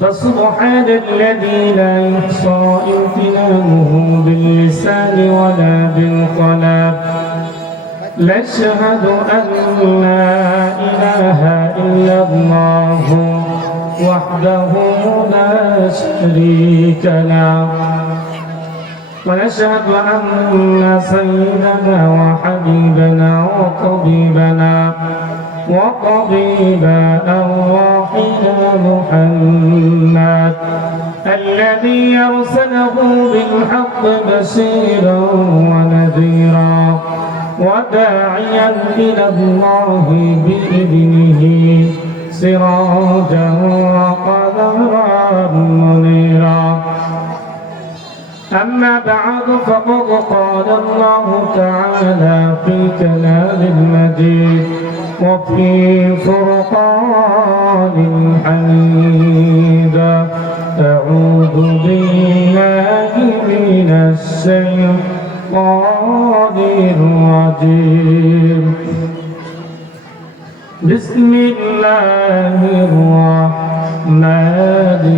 فسبحان الذي لا يحصى امتنانه باللسان ولا بالقلب. نشهد أن لا إله إلا الله وحده لا شريك له، ونشهد أن سيدنا وحبيبنا وطبيب أرواحنا محمد الذي أرسله بالحق بشيرا ونذيرا وداعيا إلى الله بإذنه سراجا وقمرا منيرا. أما بعد فقد قال الله تعالى في كلام المجيد وفي فرقان الحميد: أعوذ بالله من الشيطان الرجيم. بسم الله الرحمن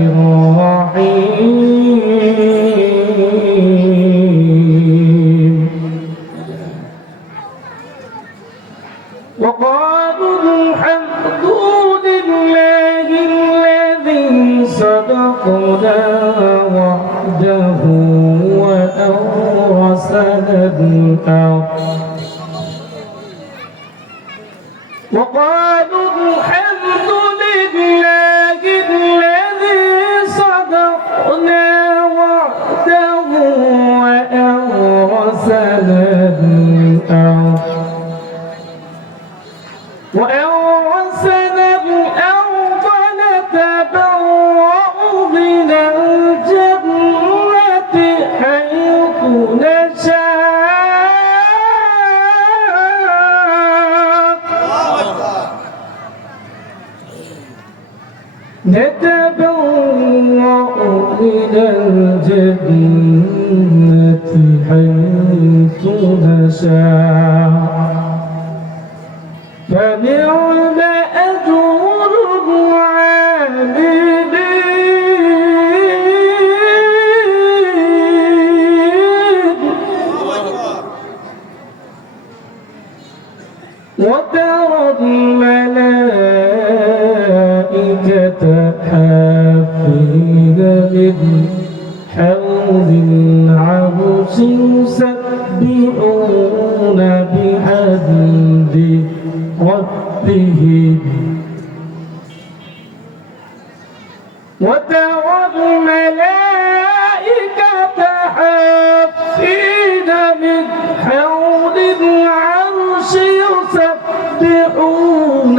الرحيم. وقالوا الحمد لله الذي صدقنا وعده وأورثنا الأرض. وقالوا الحمد لله الذي صدقنا وعده وأورثنا الأرض نتبوأ من الجنة حيث نشاء فنعم أجر العاملين. وترى الملائكة حافين من حول العرش يسبحون بحمد ربهم. وترى الملائكة حافين من حول العرش يسبحون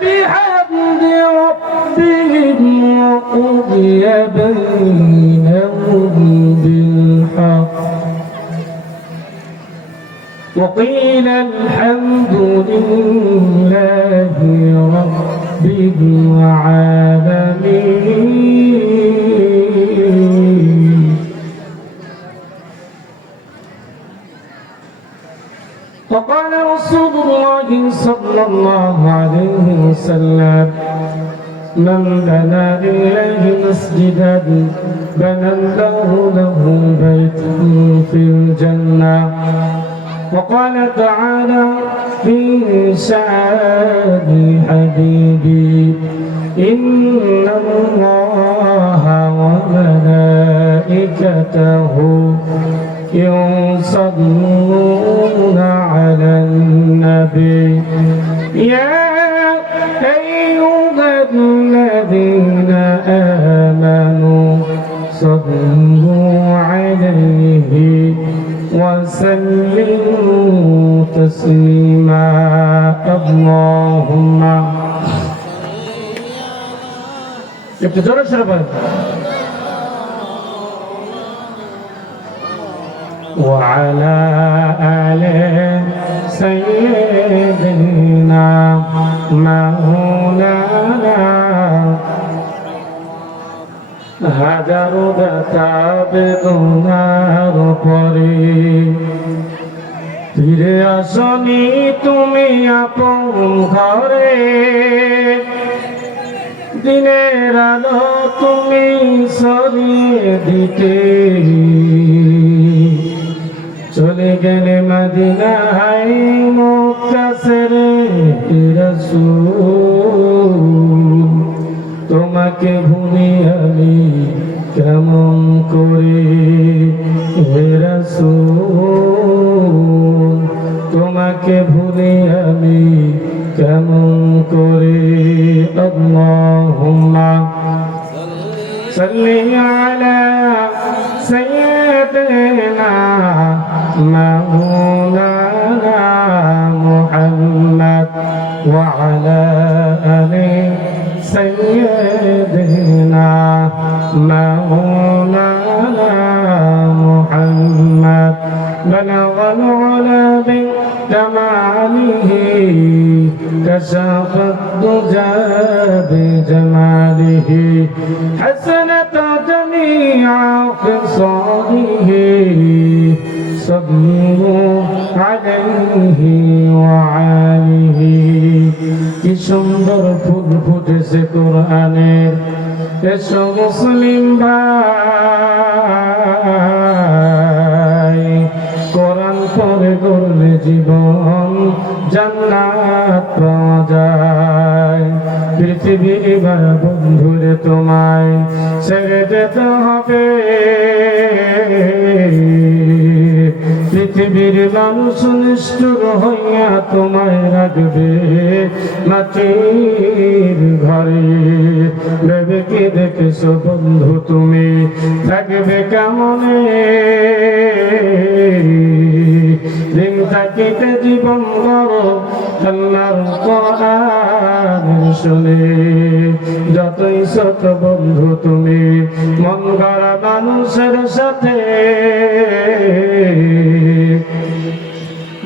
بحمد ربهم وقضي بينهم بالحق وقيل الحمد لله رب العالمين. وقال رسول الله صلى الله عليه وسلم: من بنى لله مسجدا بنى الله له بيتا في الجنة. وقال تعالى في شأن حبيبي: إن الله وملائكته يصلون على النبي يا أيها الذين آمنوا صلوا عليه وسلموا تسليما. اللهم ابتدأ شربا وعلى آل سيدنا مولانا হাজারো ব্যথা বেদনার পরে ফিরে আসনি তুমি আপন ঘরে, দিনের আলো তুমি সরিয়ে দিতে, চলে গেলে মদিনায় মক্কা ছেড়ে রাসূল। তোমাকে ভুলি আমি কেমন করে হে রাসূল, তোমাকে ভুলি আমি কেমন করে। আল্লাহুম্মা সাল্লি আলা সাইয়্যিদিনা মাওলানা মুহাম্মদ ওয়া আলা আলি সাইয়্যিদিনা মাওলানা মুহাম্মদ বালাগাল উলা বিজামালিহি كشف الدجى بجماله حسنت جميع خصاله صلوا عليه وآله। কি সুন্দর ফুল ফুটেছে কোরআনের, এসো মুসলিম ভাই, কোরআন পড়ে গড়লে জীবন জান্নাত পাওয়া যায়। পৃথিবীর বন্ধুরে তোমায় ছেড়ে যেতে হবে, পৃথিবীর মানুষ নিষ্ঠুর হইয়া তোমায় রাখবে মাটির ঘরে। ভেবে কি দেখেছো বন্ধু তুমি থাকবে কেমনে, দিন থাকিতে জীবন করো আল্লাহর কোরআন শুনে। যতই ছোট বন্ধু তুমি মন গড়া মানুষের সাথে,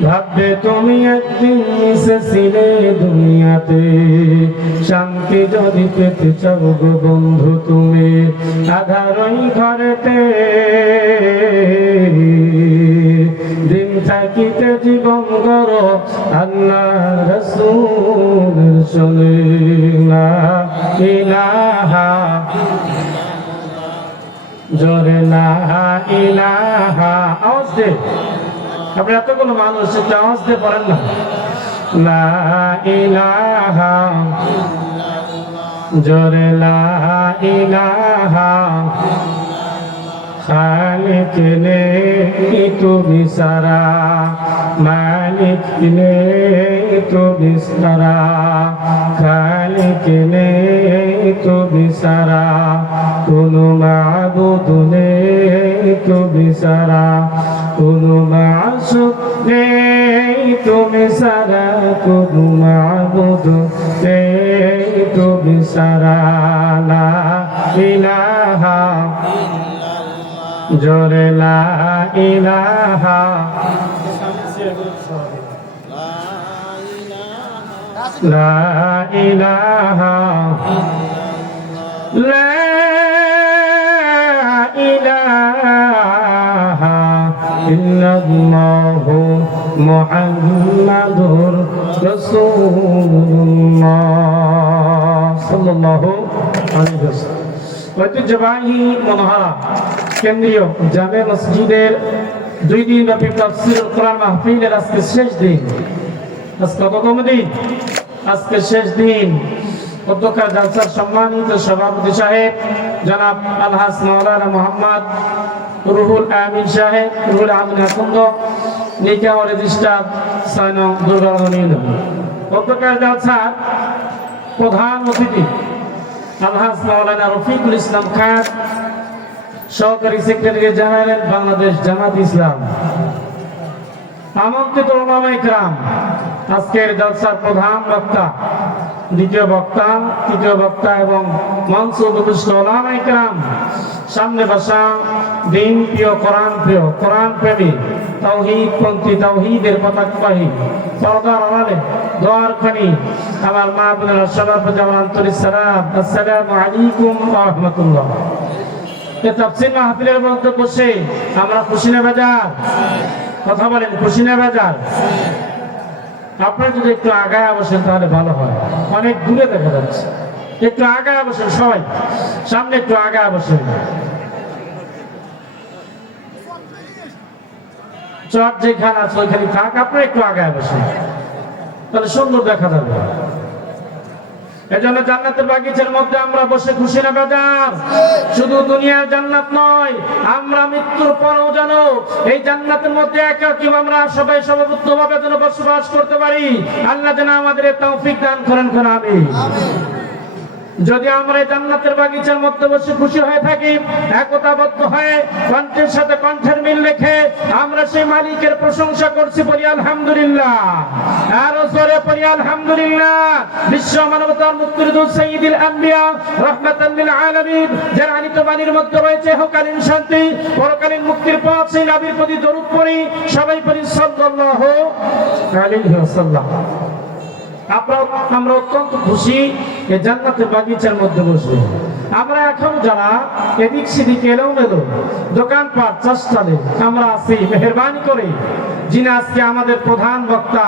ভাববে তুমি একদিন এসেছিলে দুনিয়াতে। শান্তি যদি পেতে চাও গো বন্ধু তুমি আধার ওই ঘরেতে, দিন থাকিতে জীবন করো আল্লাহ রাসূল শুনে। লা ইলাহা জোরে লা ইলাহা, আওয়াজ দে। আপনি এতগুলো মানুষ একটা আওয়াজ দিয়ে পড়েন না। লা ইলাহা জোরে লা ইলাহা খালিক নে তুমি সারা, মালিক নে তুমি সারা, খালিক নে তুমি সারা, কোনো মাবুদ নে তুমি সারা, কোনো মাসুক নেই তুমি সারা, কোনো মাবুদ নেই তুমি সারা। লা ইলাহা জোরে লা ইলাহা লা ইলাহা লা ইলাহা ইল্লাল্লাহু মুহাম্মাদুর রাসূলুল্লাহ সাল্লাল্লাহু আলাইহি ওয়াসাল্লাম। ঐতিহ্যবাহী মনোহরা কেন্দ্রীয় জামে মসজিদের 2 দিন ব্যাপী তাফসীরুল কোরআন মাহফিলের আজকে শেষ দিন। আজকে কততম দিন? আজকে শেষ দিন। অধ্যক্ষ জালসার সম্মানিত সভাপতি সাহেব জনাব আলহাজ মাওলানা মোহাম্মদ রুহুল আমিন সাহেব, রুহুল আমিন আকন্দ, নিকা ও রেজিস্ট্রার 6 নং দুর্গাগঞ্জ। অধ্যক্ষ জালসার প্রধান অতিথি আলহাজ মাওলানা রফিকুল ইসলাম খান, সহকারী সেক্রেটারি জেনারেল বাংলাদেশ জামাত ইসলাম। আমন্ত্রিত উলামায়ে কেরাম, আজকের জলসার প্রধান বক্তা, দ্বিতীয় বক্তা, তৃতীয় বক্তা এবং মঞ্চ উপবিষ্ট উলামায়ে কেরাম, সামনে বসা দিন প্রিয়, কোরআন প্রিয়, কোরআন প্রেমী, তাওহীদ পন্থী, তাওহীদের পতাকাবাহী, পর্দার আড়ালে দোয়ার খনি আমার মা বোনেরা, সবার প্রতি আমার আন্তরিক সালাম। আসসালামু আলাইকুম ওয়া রাহমাতুল্লাহ। এই তাফসীর মাহফিলের মধ্যে বসে আমরা খুশি না বেজার? কথা বলেন, খুশি না বেজার? আপনারা যদি একটু আগায় বসেন তাহলে ভালো হয়, অনেক দূরে দেখা যাচ্ছে। একটু আগায় বসেন সবাই, সামনে একটু আগায় বসেন। চট যেখানে আছে ওইখানে থাক, আপনারা একটু আগায় বসেন, তাহলে সুন্দর দেখা যাবে। এজন্য জান্নাতের বাগিচার মধ্যে আমরা বসে খুশি না বেজার? শুধু দুনিয়ার জান্নাত নয়, আমরা মৃত্যুর পরও যেন এই জান্নাতের মধ্যে একাকী আমরা সবাই সর্বভূতভাবে যেন বসবাস করতে পারি। আল্লাহ যেন আমাদের তৌফিক দান করেন, আমিন। যদি আমরা এই জান্নাতের বাগিচার মধ্যে বসে খুশি হয়ে থাকি, একতাবদ্ধ হয়ে কণ্ঠের সাথে কণ্ঠের মিল রেখে আমরা সেই মালিকের প্রশংসা করছি, বলি আলহামদুলিল্লাহ। আরো জোরে পড়ি আলহামদুলিল্লাহ। বিশ্ব মানবতার মুক্তির দূত সাইয়্যিদুল আম্বিয়া রাহমাতাল লিল আলামিন, যার আনিত বাণীর মধ্যে রয়েছে ইহকালীন শান্তি, পরকালীন মুক্তির পথ, সেই নবীর প্রতি দরুদ পড়ি, সবাই পড়ি সাল্লাল্লাহু আলাইহি ওয়াসাল্লাম। আমরা অত্যন্ত খুশি এই জান্নাতের বাগিচার মধ্যে বসে। আমরা এখন যারা এদিক সেদিক এলোমেলো দোকানপাট চাষালে আমরা আছি, মেহেরবানি করে যিনি আজকে আমাদের প্রধান বক্তা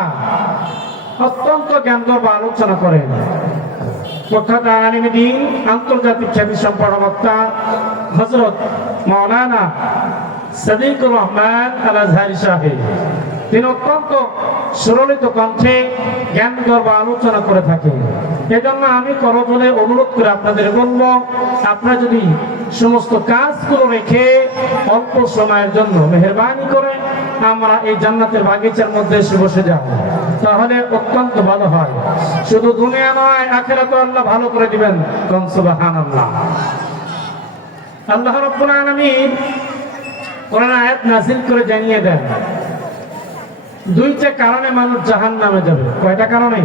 অত্যন্ত জ্ঞানগর্ভ আলোচনা করেন, প্রখ্যাত আলিমে দ্বীন, আন্তর্জাতিক খ্যাতি সম্পন্ন বক্তা হযরত মাওলানা সাদিকুর রহমান আল আজহারি সাহেব, তিনি অত্যন্ত সুললিত কণ্ঠে জ্ঞানগর্ভ আলোচনা করে থাকেন। এজন্য আমি করজোড়ে অনুরোধ করে আপনাদের বলব, আপনারা যদি সমস্ত কাজগুলো রেখে অল্প সময়ের জন্য মেহেরবানি করে আমরা এই জান্নাতের বাগিচার মধ্যে এসে বসে যাব, তাহলে অত্যন্ত ভালো হয়। শুধু দুনিয়া নয়, আখিরাতেও আল্লাহ ভালো করে দিবেন। সুবহানাল্লাহ। আল্লাহ রাব্বুল আলামিন কোরআন আয়াত নাযিল করে জানিয়ে দেন, দুইটা কারণে মানুষ জাহান্নামে যাবে। কয়টা কারণে?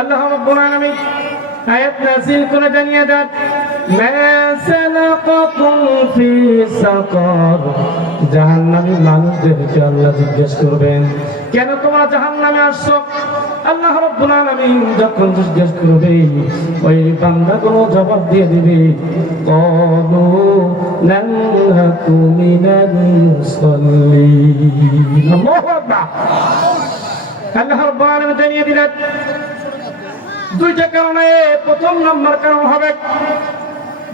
আল্লাহ রাব্বুল আলামিন আয়াত নাযিল করে জানিয়ে দেন, মা সালাকাকুম ফি সাকার। জাহান্নামী মানুষদেরকে আল্লাহ জিজ্ঞেস করবেন, কেন তোমরা জাহান্নামে আসছো? আল্লাহ রাব্বুল আলামিন যখন জিজ্ঞেস করবে, ওই বান্দাগুলো জবাব দিয়ে দিবে, ক্বালু লাম নাকু মিনাল মুসাল্লিন। আল্লাহু আকবার। আল্লাহ রাব্বুল আলামিন জানিয়ে দিলেন দুইটা কারণে। প্রথম নম্বর কারণ হবে,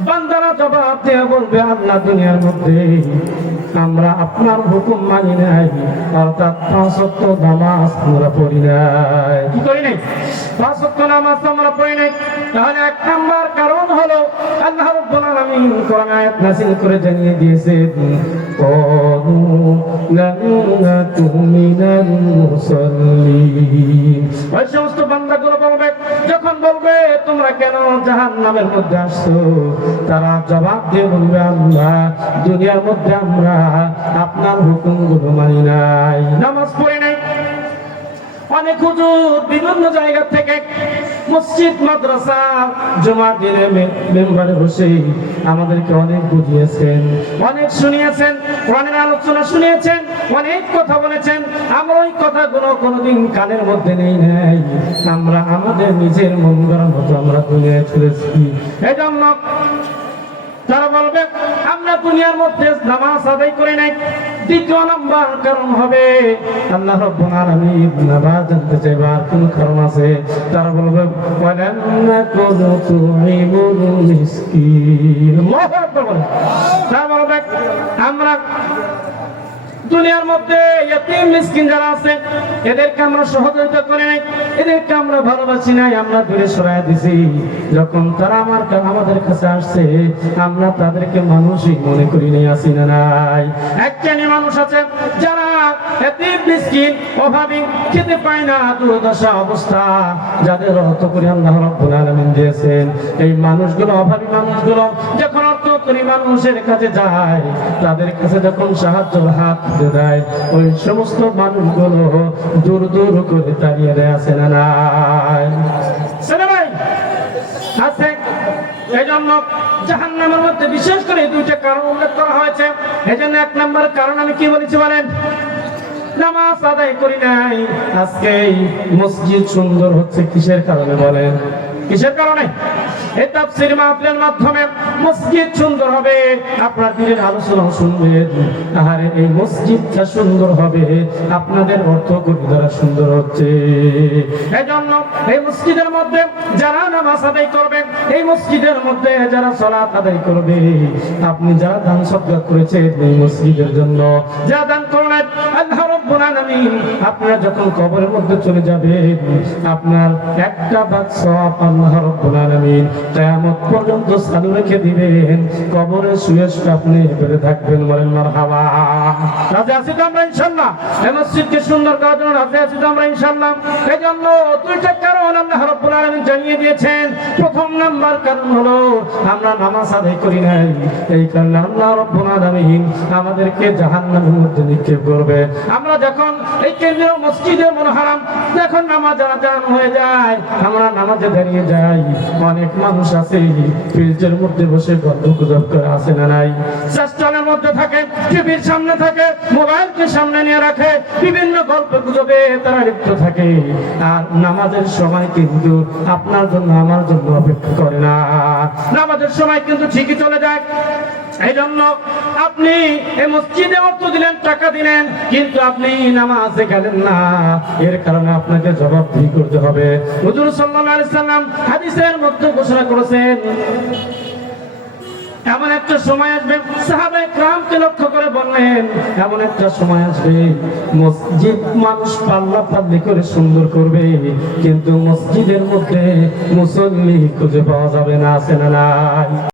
বান্দারা জবাব দিয়ে বলবে, আল্লাহ দুনিয়ার মধ্যে আমরা আপনার হুকুম মানি নাই, অর্থাৎ 5 ওয়াক্ত নামাজ আমরা পড়ি নাই। কি করি নাই? 5 ওয়াক্ত নামাজ আমরা পড়ি নাই। তাহলে এক নাম্বার কারণ হলো আল্লাহ রাব্বুল আলামিন কোরআন আয়াত নাযিল করে জানিয়ে দিয়েছেন, ক্বালু লাম নাকু মিনাল মুসাল্লিন। ওই সমস্ত বান্দাগুলো বলবে, যখন বলবে তোমরা কেন জাহান্নামের মধ্যে আসছো, তারা জবাব দিয়ে বলবে, আল্লাহ দুনিয়ার মধ্যে আমরা আপনার হুকুমগুলো মানি নাই, নামাজ পড়ি নাই। অনেক হুজুর বিভিন্ন জায়গা থেকে মসজিদ, মাদ্রাসা, জুমার দিনে মেম্বারে বসে আমাদেরকে অনেক বুঝিয়েছেন, অনেক শুনিয়েছেন, কোরআনের আলোচনা শুনিয়েছেন, অনেক কথা বলেছেন। আমরা ওই কথাগুলো কোনোদিন কানের মধ্যে নেই নাই, আমরা আমাদের নিজের মন গড়ার মতো আমরা দুনিয়ায় চলেছি। এই জন্য তারা বলবে, আমরা দুনিয়ার মধ্যে নামাজ আদায় করি নাই। দ্বিতীয় নম্বর কারণ হবে, আল্লাহ রাব্বুল আলামিন নামাজ জানতে চাইবে আর কোন কারণ আছে? তারা বলবে, ওয়ালাম নাকুনু তুইমুল মিসকিন। আল্লাহু আকবার। তারা বলবে, আমরা দুনিয়ার মধ্যে ইয়তীম মিসকিন যারা আছে এদেরকে আমরা সহযোগিতা করি নাই, এদেরকে আমরা ভালোবাসি নাই, আমরা দূরে সরাই দিছি। যখন তারা আমাদের কাছে আসছে, আমরা তাদেরকে মানুষই মনে করি নাই, আসি না নাই। একখানি মানুষ আছে যারা ইয়তীম মিসকিন, অভাবী, খেতে পায় না, দুর্দশা অবস্থা, যাদের অর্থ করে আল্লাহ রাব্বুল আলামিন দিয়েছেন। এই মানুষগুলো, অভাবী মানুষগুলো যখন অর্থ করে মানুষের কাছে যায়, তাদের কাছে যখন সাহায্যের হাত দেয়, ওই সমস্ত মানুষগুলো দূর দূর করে তাড়িয়ে দেয়, আছে না নাই? আছে। এই জন্য জাহান্নামের মধ্যে বিশেষ করে দুইটা কারণ উল্লেখ করা হয়েছে। এই জন্য এক নম্বর কারণ আমি কি বলেছি বলেন? নামাজ আদায় করি নাই। আজকে মসজিদ সুন্দর হচ্ছে কিসের কারণে বলেন? কিসের কারণে? এই তাফসীর মাহফিলের মাধ্যমে মসজিদ সুন্দর হবে, আপনার দিনের আলোচনা শুনবেন, আরে এই মসজিদটা সুন্দর হবে, আপনাদের অর্থ কোটি দ্বারা সুন্দর হচ্ছে। এজন্য এই মসজিদের মধ্যে যারা নামাজ আদায় করবে, এই মসজিদের মধ্যে যারা সালাত আদায় করবে, আপনি যারা দান সদকা করেছেন এই মসজিদের জন্য, যা দান করলেন আল্লাহ রাব্বুল আলামিন, আপনারা যখন কবরের মধ্যে চলে যাবেন, আপনার একটা ভাগ সওয়াব আল্লাহ রাব্বুল আলামিন কিয়ামত পর্যন্ত চালু রেখে দিবেন। কবরে শুয়ে শুয়ে আপনি বেড়ে থাকবেন, বলেন মারহাবা। রাজি আছি তো আমরা ইনশাআল্লাহ? এই মসজিদকে সুন্দর করার জন্য রাজি আছি তো আমরা ইনশাআল্লাহ? এই জন্য দুইটা কারণ আল্লাহ রাব্বুল আলামিন জানিয়ে দিয়েছেন। প্রথম নাম্বার কারণ হলো আমরা নামাজ আদায় করি নাই, এই কারণে আল্লাহ রাব্বুল আলামিন আমাদেরকে জাহান্নামের মধ্যে নিক্ষেপ করবে। আমরা যখন এই কেন্দ্রীয় মসজিদে মুনহারাম যখন নামাজ আদান হয়ে যায়, আমরা নামাজে দাঁড়িয়ে যাই, অনেক মানুষ আছে ফ্রিজের মধ্যে বসে গল্প গুজব করে, আসে না নাই, চেষ্টানের মধ্যে থাকে, টিভির সামনে থাকে, মোবাইলকে সামনে নিয়ে রাখে, বিভিন্ন গল্প গুজবে তারা লিপ্ত থাকে, আর নামাজের সময় কিন্তু আপনার জন্য আমার জন্য অপেক্ষা করে না, নামাজের সময় কিন্তু ঠিকই চলে যায়। এই জন্য আপনি এই মসজিদে অর্থ দিলেন, টাকা দিলেন, কিন্তু আপনি নামাজে গেলেন না, এর কারণে আপনাকে জবাবদিহি করতে হবে। হুজুর সাল্লাল্লাহু আলাইহি সাল্লাম হাদিসের মধ্যে ঘোষণা করেছেন, এমন একটা সময় আসবে, সাহাবায়ে কেরামকে লক্ষ্য করে বললেন, এমন একটা সময় আসবে মসজিদ মানুষ পাল্লা পাল্লি করে সুন্দর করবে, কিন্তু মসজিদের মধ্যে মুসল্লি খুঁজে পাওয়া যাবে না, আছে না নাই?